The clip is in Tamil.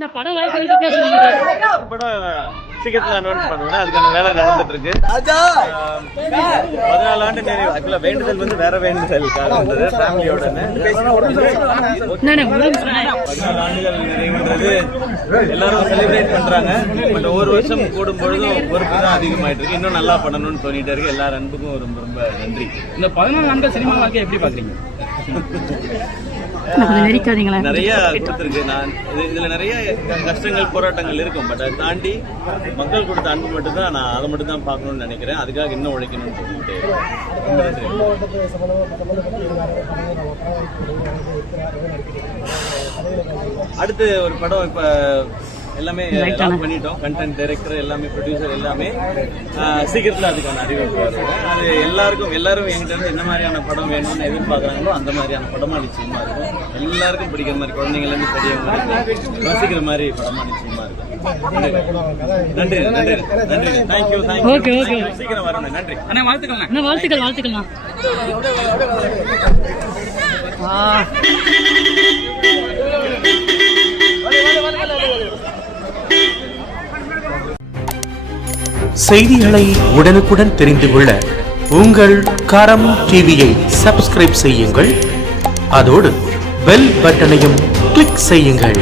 இந்த படம் சீக்கிரத்தில் அனௌன்ஸ் பண்ணுவேன். அதுக்கான வேலை நடந்துட்டு இருக்கு. 14 ஆண்டு நிறைவு. ஆக்சுவலா வேண்டுதல் வந்து வேற வேண்டுதலுக்காக இருந்தது, ஃபேமிலியோட. 14 ஆண்டுகள் நிறைவுன்றது எல்லாரும் செலிப்ரேட் பண்றாங்க. பட் ஒவ்வொரு வருஷம் கூடும் பொழுதும் பொறுப்பு தான் அதிகமாயிட்டு இருக்கு. இன்னும் நல்லா பண்ணணும்னு தோணிட்டு இருக்கு. எல்லா அன்புக்கும் ரொம்ப ரொம்ப நன்றி. இந்த 14 ஆண்டு சினிமா வாழ்க்கை எப்படி பாக்குறீங்க? நிறைய கொடுத்துருக்கு. நான் இதுல நிறைய கஷ்டங்கள் போராட்டங்கள் இருக்கும். பட் அதை தாண்டி மக்கள் கொடுத்த அன்பு மட்டும் தான். நான் அதை மட்டும் தான் பார்க்கணும்னு நினைக்கிறேன். அதுக்காக இன்னும் உழைக்கணும்னு சொல்லிட்டு அடுத்து ஒரு படம் இப்ப எல்லாமே பண்ணிட்டோம். கண்டென்ட் டைரக்டர் எல்லாமே, ப்ரொடியூசர் எல்லாமே. சீக்கிரத்தில் அதுக்கான அறிவிப்பு வருவாங்க. அது எல்லாரும் எங்கிட்ட இருந்து என்ன மாதிரியான படம் வேணும்னு எதிர்பார்க்குறாங்களோ அந்த மாதிரியான படமா நிச்சயமா இருக்கும். எல்லாருக்கும் பிடிக்கிற மாதிரி, குழந்தைங்கள இருந்து பெரியவங்க ரசிக்கிற மாதிரி படமா நிச்சயமா இருக்கும். நன்றி நன்றி நன்றி. Thank you thank you. சீக்கிரம் வரணும். நன்றி அண்ணா. வாழ்த்துக்கள் வாழ்த்துக்கள் வாழ்த்துக்கள்ண்ணா. செய்திகளை உடனுக்குடன் தெரிந்து கொள்ள உங்கள் கரம் டிவியை சப்ஸ்கிரைப் செய்யுங்கள். அதோடு பெல் பட்டனையும் கிளிக் செய்யுங்கள்.